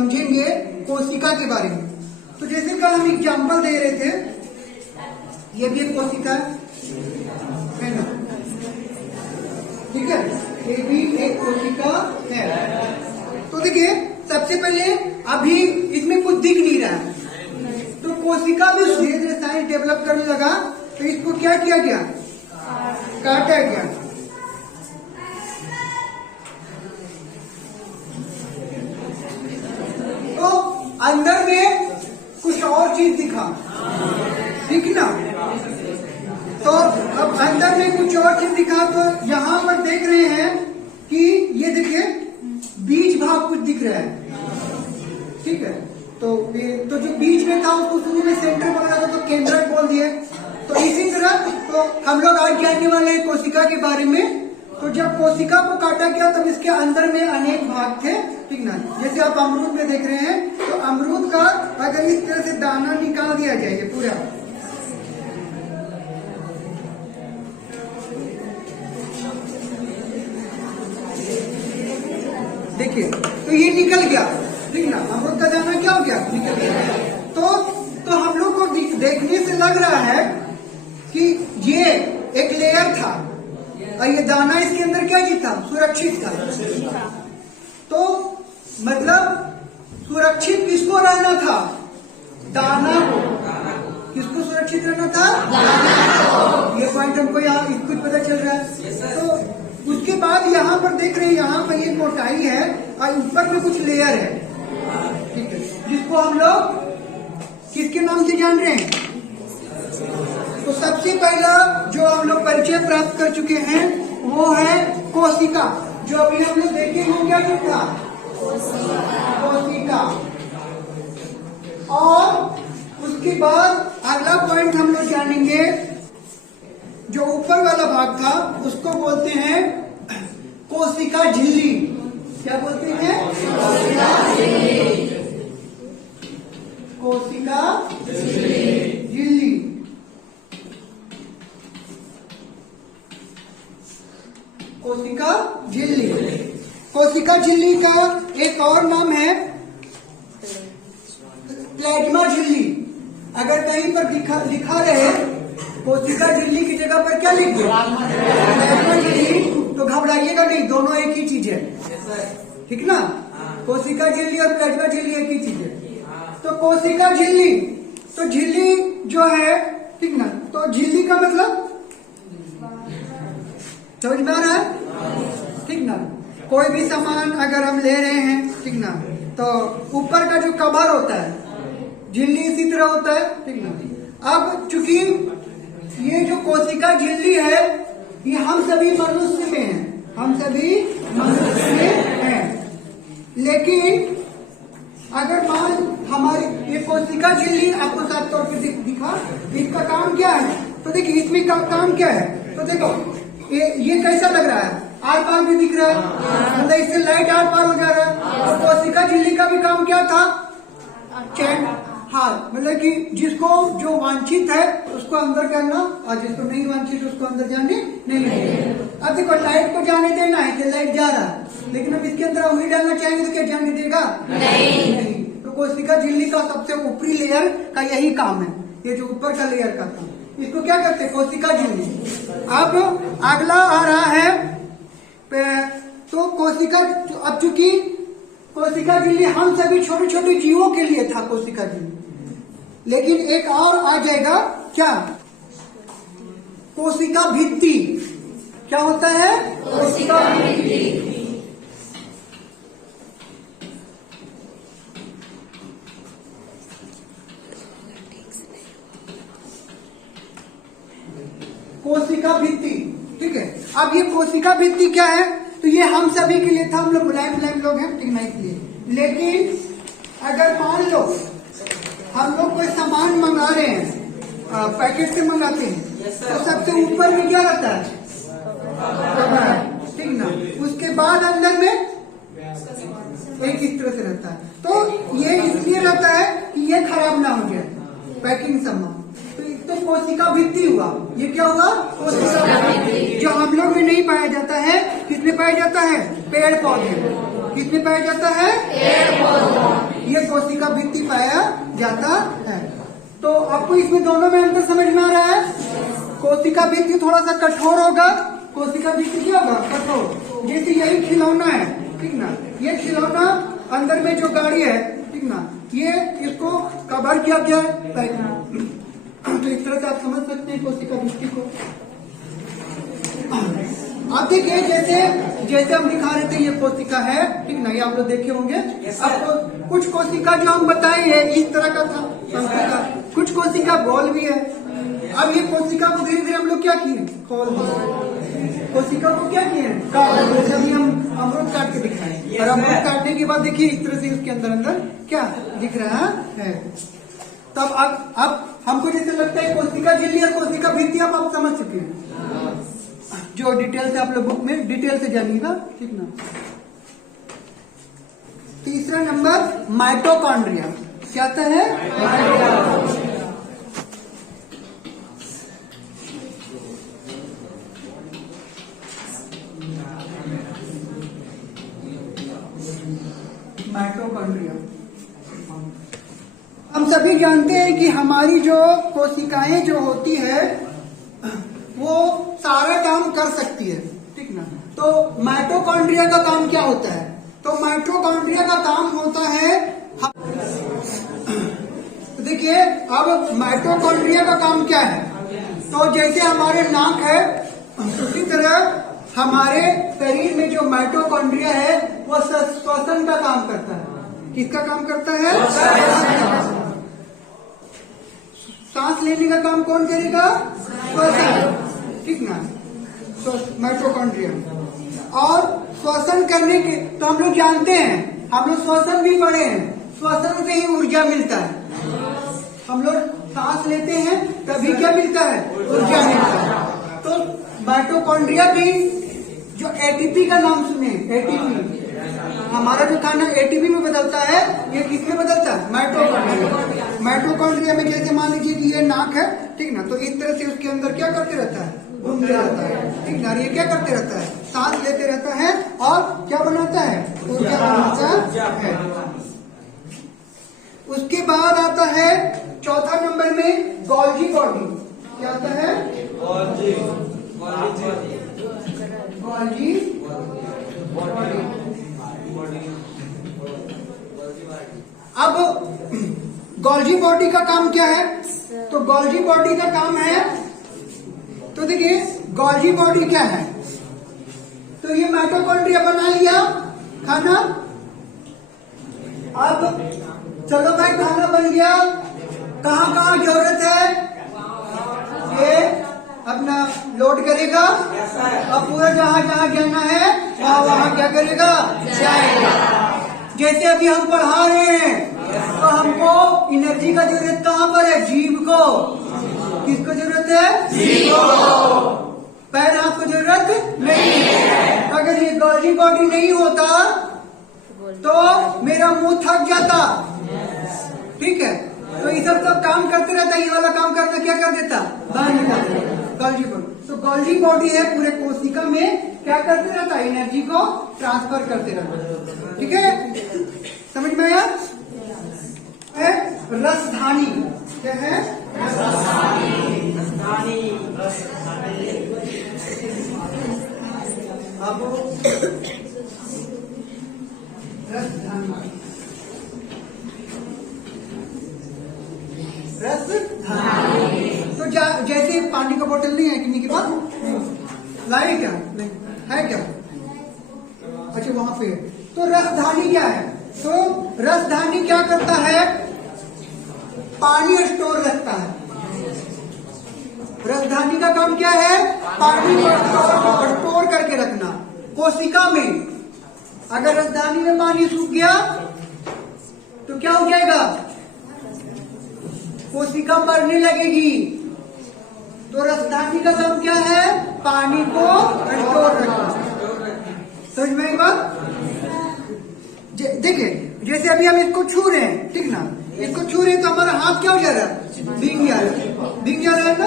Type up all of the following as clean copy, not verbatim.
समझेंगे कोशिका के बारे में। तो जैसे कल हम एग्जाम्पल दे रहे थे, ये भी एक कोशिका है ना, ठीक है, ये भी एक कोशिका है। तो देखिए सबसे पहले अभी इसमें कुछ दिख नहीं रहा है, तो कोशिका भी धीरे धीरे साइंस डेवलप करने लगा, तो इसको क्या किया गया, काटा गया। तो अंदर में कुछ और चीज दिखा, ठीक ना। तो अब अंदर में कुछ और चीज दिखा, तो यहाँ पर देख रहे हैं कि ये देखिए बीज भाग कुछ दिख रहा है, ठीक है। तो जो बीच में था उसको शुरू में सेंटर बोला था, तो केंद्रक बोल दिए। तो इसी तरह तो हम लोग आज जानने वाले हैं कोशिका के बारे में। तो जब कोशिका को काटा गया तब इसके अंदर में अनेक भाग थे, ठीक ना। जैसे आप अमरूद में देख रहे हैं, तो अमरूद का अगर इस तरह से दाना निकाल दिया जाए ये पूरा, देखिए तो ये निकल गया, ठीक ना। अमरूद का दाना क्या हो गया, निकल गया। तो हम लोग को देखने से लग रहा है कि ये एक लेयर था और ये दाना इसके अंदर क्या चीज था, सुरक्षित था। तो मतलब सुरक्षित किसको रहना था, दाना को। किसको सुरक्षित रहना था, दाना। ये पॉइंट हमको यहाँ कुछ पता चल रहा है। तो उसके बाद यहाँ पर देख रहे हैं, यहाँ पर ये मोटाई है और ऊपर में कुछ लेयर है, ठीक है, जिसको हम लोग किसके नाम से जान रहे हैं। तो सबसे पहला जो हम लोग परिचय प्राप्त कर चुके हैं वो है कोशिका। जो अभी हम लोग देखे वो क्या था, कोशिका। और उसके बाद अगला पॉइंट हम लोग जानेंगे, जो ऊपर वाला भाग था उसको बोलते हैं कोशिका झिल्ली। क्या बोलते हैं, कोशिका झिल्ली। कोशिका झिल्ली। कोशिका झिल्ली का एक और नाम है प्लाज्मा झिल्ली। अगर कहीं पर लिखा रहे कोशिका झिल्ली की जगह पर क्या लिख दो, प्लाज्मा झिल्ली, तो घबराइएगा नहीं, दोनों एक ही चीज है, ठीक ना। कोशिका झिल्ली और प्लाज्मा झिल्ली एक ही चीज है। तो कोशिका झिल्ली, तो झिल्ली जो है, ठीक ना, तो झिल्ली का मतलब समझ में आ रहा है, ठीक ना। कोई भी सामान अगर हम ले रहे हैं, ठीक ना, तो ऊपर का जो कवर होता है झिल्ली इसी तरह होता है, ठीक ना। अब चूंकि ये जो कोशिका झिल्ली है ये हम सभी मनुष्य में है, हम सभी मनुष्य में है। लेकिन अगर मान हमारी ये कोशिका झिल्ली आपको साफ तौर पर दिखा, इसका काम क्या है, तो देखिए इसमें काम क्या है। तो देखो ये कैसा लग रहा है, आर पार भी दिख रहा है, मतलब इससे लाइट आर पार हो जा रहा है। और कोशिका झिल्ली का भी काम क्या था, चैन, हाँ, मतलब कि जिसको जो वांछित है उसको अंदर करना और जिसको नहीं वांछित उसको अंदर जाने नहीं देना। अब देखो लाइट को जाने देना है कि लाइट जा रहा है, लेकिन अब इसके अंदर उंगली डालना चाहेंगे तो क्या जाने देगा, नहीं। तो कोशिका झिल्ली का सबसे ऊपरी लेयर का यही काम है, ये जो ऊपर का लेयर का काम, इसको क्या कहते हैं, कोशिका झिल्ली। अब अगला आ रहा है, तो कोशिका, अब चूंकि कोशिका झिल्ली हम सभी छोटे छोटे जीवों के लिए था कोशिका झिल्ली, लेकिन एक और आ जाएगा क्या, कोशिका भित्ति। क्या होता है, कोशिका भित्ति। कोशिका भित्ति, ठीक है। अब ये कोशिका भित्ति क्या है, तो ये हम सभी के लिए था, हम लोग मुलायम लोग हैं, ठीक ना, इसलिए। लेकिन अगर मान लो हम लोग कोई सामान मंगा रहे हैं, पैकेट से मंगाते हैं, तो सबसे ऊपर में क्या रहता है, ठीक ना। उसके बाद अंदर में एक इस तरह से रहता है। तो ये इसलिए रहता है कि ये खराब ना हो जाए पैकिंग सामान। तो कोशिका भित्ति हुआ, ये क्या हुआ, कोशिका भित्ति, जो हम लोग में नहीं पाया जाता है। किसमें पाया जाता है, पेड़ पौधे। किसमें पाया जाता है, पेड़ पौधे। कोशिका भित्ति पाया जाता है। तो आपको इसमें दोनों में अंतर समझ में आ रहा है? कोशिका भित्ति थोड़ा सा कठोर होगा, कोशिका भित्ति क्या होगा? कठोर। जैसे यही खिलौना है, ठीक ना, ये खिलौना अंदर में जो गाड़ी है, ठीक ना, ये इसको कवर किया गया है। तो इस तरह से आप समझ सकते हैं कोशिका भित्ति को। आप देखिए जैसे हम दिखा रहे थे, ये कोशिका है, ठीक ना, ये आप लोग देखे होंगे। अब कुछ कोशिका जो हम बताए हैं इस तरह का था, कुछ कोशिका गोल भी है। अब ये कोशिका को धीरे धीरे हम लोग क्या किए? खोल दिए। कोशिका को क्या किए? काट। जैसे अभी हम अमरूद काट के दिखाए, और अमरूद काटने के बाद देखिए इस तरह से इसके अंदर अंदर क्या दिख रहा है। तब अब हमको जैसे लगता है कोशिका झिल्ली और कोशिका भित्ति आप समझ चुके हैं, जो डिटेल से आप लोग बुक में डिटेल से जानिएगा, ठीक ना। तीसरा नंबर माइटोकॉन्ड्रिया। क्या आता है? माइटोकॉन्ड्रिया। हम सभी जानते हैं कि हमारी जो कोशिकाएं जो होती है वो सारा काम कर सकती है, ठीक ना। तो माइटोकॉन्ड्रिया का काम क्या होता है? तो माइटोकॉन्ड्रिया का काम होता है, देखिए अब माइटोकॉन्ड्रिया का काम क्या है? तो जैसे हमारे नाक है, उसी तरह हमारे शरीर में जो माइटोकॉन्ड्रिया है वो श्वसन का काम करता है। किसका काम करता है? सांस लेने का काम कौन करेगा? श्वसन, ठीक ना, माइटोकॉन्ड्रिया। और श्वसन करने के, तो हम लोग जानते हैं, हम लोग श्वसन भी पढ़े हैं, श्वसन से ही ऊर्जा मिलता है। हम लोग सांस लेते हैं तभी क्या मिलता है? ऊर्जा मिलता है। तो माइटोकॉन्ड्रिया भी, जो एटीपी का नाम सुने, एटीपी, हमारा जो खाना एटीपी में बदलता है, ये किसमें बदलता है? माइटोकॉन्ड्रिया। माइटोकॉन्ड्रिया में जैसे मान लीजिए कि ये नाक है, ठीक ना, तो इस तरह से उसके अंदर क्या करते रहता है? घूमते रहता है, ठीक ना। ये क्या करते रहता है? सांस लेते रहता है और क्या बनाता है? ऊर्जा बनाता है। उसके बाद आता है चौथा नंबर में गोल्जी बॉडी। क्या आता है? Golgi body. अब गोल्जी बॉडी का काम क्या है? तो गोल्जी बॉडी का काम है, तो देखिए गोल्जी बॉडी क्या है? तो ये माइटोकॉन्ड्रिया बना लिया खाना। अब चलो भाई खाना बन गया, कहाँ कहाँ जरूरत है? ये अपना लोड करेगा, अब पूरा जहाँ जहाँ जाना है वहाँ वहाँ क्या करेगा? जाएगा। जैसे अभी हम पढ़ा रहे हैं, तो हमको एनर्जी का जरूरत कहाँ पर है? जीभ को। किसको जरूरत है? जीभ को। पैर हाथ को जरूरत नहीं है। अगर ये गोल्जी बॉडी नहीं होता तो मेरा मुंह थक जाता, ठीक है। तो ये सब काम करते रहता, ये वाला काम करना क्या कर देता? बंद कर देता। गोल्जी बॉडी, तो गोल्जी बॉडी है पूरे कोशिका में क्या करते रहता है? एनर्जी को ट्रांसफर करते रहता, ठीक है। समझ में आया? रसधानी। क्या है? अब रसधानी, तो जैसे पानी का बोतल नहीं है किन्हीं के पास, लाए क्या? है क्या? अच्छा वहां पे। तो रसधानी क्या है? तो रसधानी क्या करता है? पानी स्टोर रखता है। रसधानी का काम क्या है? पानी को स्टोर करके रखना। कोशिका में अगर रसधानी में पानी सूख गया तो क्या हो जाएगा? कोशिका मरने लगेगी। तो रसधानी का काम क्या है? पानी को स्टोर रखना। समझ में आई बात? देखिए जैसे अभी हम इसको छू रहे हैं, ठीक ना, इसको छू रहे हैं तो हमारा हाथ क्या हो जा रहा है? भीग जा रहा है, भीग जा रहा है ना।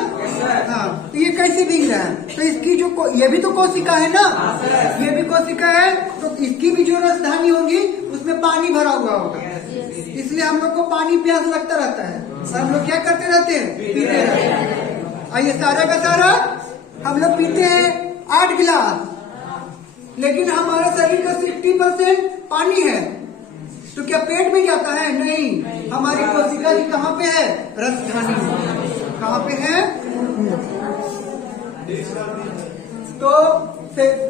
हाँ, तो ये कैसे भीग रहा है? तो इसकी जो ये भी तो कोशिका है ना, ये भी कोशिका है, तो इसकी भी जो रसधानी होगी उसमें पानी भरा हुआ होगा, इस इसलिए हम लोग को पानी प्यास लगता रहता है और हम लोग क्या करते रहते हैं, पीते रहते हैं। और ये सारा का सारा हम लोग पीते हैं 8 गिलास, लेकिन हमारे शरीर का 60% पानी है। तो क्या पेट में जाता है? नहीं, हमारी कोशिका जी कहाँ पे है? रसधानी में। कहाँ पे है? तो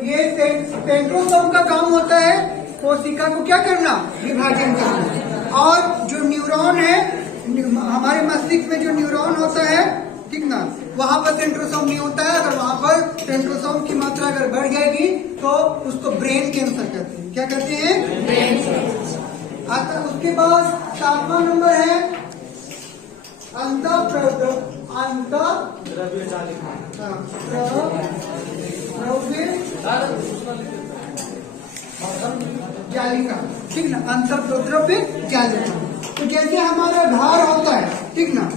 ये सेंट्रोसोम का काम होता है कोशिका को क्या करना? विभाजन करना। और जो न्यूरॉन है, हमारे मस्तिष्क में जो न्यूरॉन होता है, ठीक ना, वहां पर सेंट्रोसोम नहीं होता है। अगर वहां पर सेंट्रोसोम की मात्रा अगर बढ़ जाएगी तो उसको ब्रेन कैंसर कहते हैं। क्या कहते हैं? Brain cancer. उसके बाद 7वां नंबर है जालिका, ठीक ना, अंतर्द्रव्य जालिका। तो जैसे हमारा घर होता है, ठीक ना,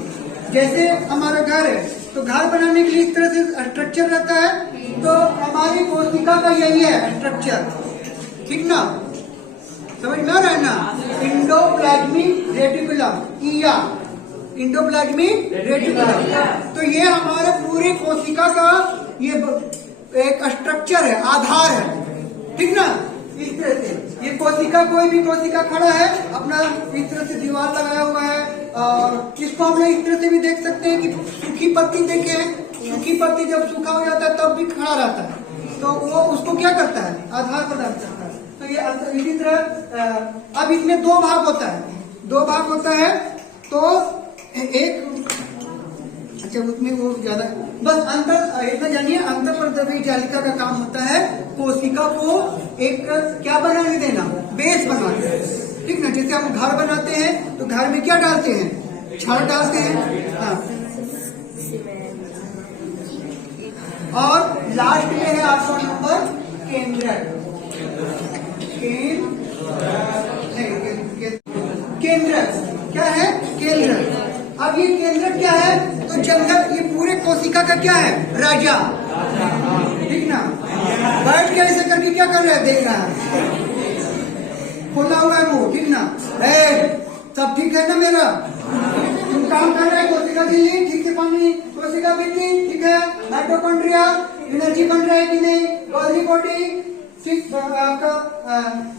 जैसे हमारा घर है तो घर बनाने के लिए इस तरह से स्ट्रक्चर रहता है। तो हमारी कोशिका का यही है स्ट्रक्चर, ठीक ना, समझ में आ रहा है ना? Endoplasmic reticulum, yeah, endoplasmic reticulum. तो ये हमारे पूरी कोशिका का ये एक स्ट्रक्चर है, आधार है, ठीक ना। इस तरह से ये कोशिका, कोई भी कोशिका खड़ा है अपना इस तरह से दीवार लगाया हुआ है। और इसको हम लोग इस तरह से भी देख सकते हैं कि सूखी पत्ती देखे, सूखी पत्ती जब सूखा हो जाता है तब भी खड़ा रहता है, तो वो उसको क्या करता है? आधार प्रदान करता है। तो ये इसी तरह अब इसमें 2 भाग होता है, 2 भाग होता है। तो एक, अच्छा उसमें वो ज्यादा बस अंतर इतना जानिए, अंतर्द्रव्य जालिका का काम होता है कोशिका को एक क्या बनाने देना? बेस बनाना, ठीक ना। जैसे हम घर बनाते हैं तो घर में क्या डालते हैं? छड़ डालते हैं, हाँ। और लास्ट में है 8वां नंबर केंद्रक। केंद्रक क्या है? केंद्रक। अब ये केंद्रक क्या है? तो जंगल, ये पूरे कोशिका का क्या है? राजा, ठीक ना। बैठ के ऐसे करके क्या कर रहा है? देख रहा है, खोला हुआ है मुंह, ठीक ना। सब ठीक है ना मेरा? तुम काम कर रहे हैं, कोशिका झिल्ली ठीक से पानी, कोशिका वृद्धि ठीक है, माइटोकॉन्ड्रिया एनर्जी बन रहा है कि नहीं, गोल्गी बॉडी ठीक, आपका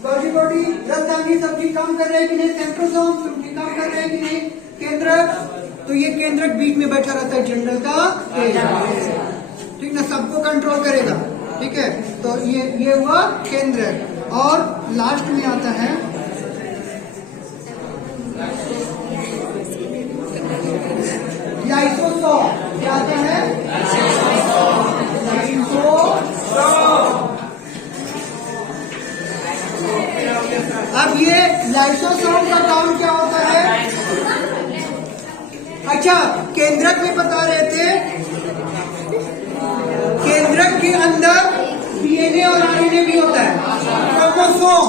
गोल्गी बॉडी रसधानी सब ठीक काम कर रहे हैं कि नहीं, सेंट्रोसोम सब ठीक काम कर रहे हैं कि नहीं, केंद्रक। तो ये केंद्रक बीच में बैठा रहता है जनरल का, ठीक ना, सबको कंट्रोल करेगा, ठीक है। तो ये हुआ केंद्रक। और लास्ट में आता है लाइसोसोम। क्या आता है? अब ये लाइसोसोम का काम क्या होता है? अच्छा, केंद्रक में बता रहे थे, केंद्रक के अंदर डीएनए और आरएनए भी होता है, क्रोमोसोम।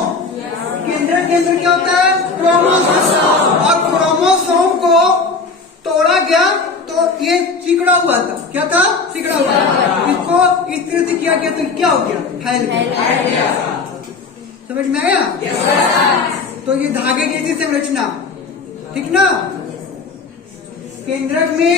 केंद्रक के अंदर क्या होता है? क्रोमोसोम। और क्रोमोसोम को तोड़ा गया तो ये सिकुड़ा हुआ था। क्या था? सिकुड़ा हुआ था। इसको इस तरह से किया गया तो क्या हो गया? फैल गया। समझ में आया? तो ये धागे जैसी संरचना, ठीक ना। केंद्रक में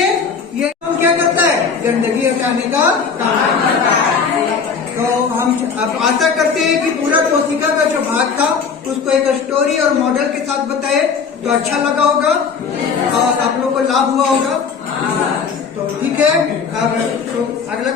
ये काम क्या करता है? गंदगी हटाने का काम करता है। तो हम अब आशा करते हैं कि पूरा कोशिका का जो भाग था उसको एक स्टोरी और मॉडल के साथ बताए तो अच्छा लगा होगा और आप लोग को लाभ हुआ होगा। तो ठीक है, अब तो अगला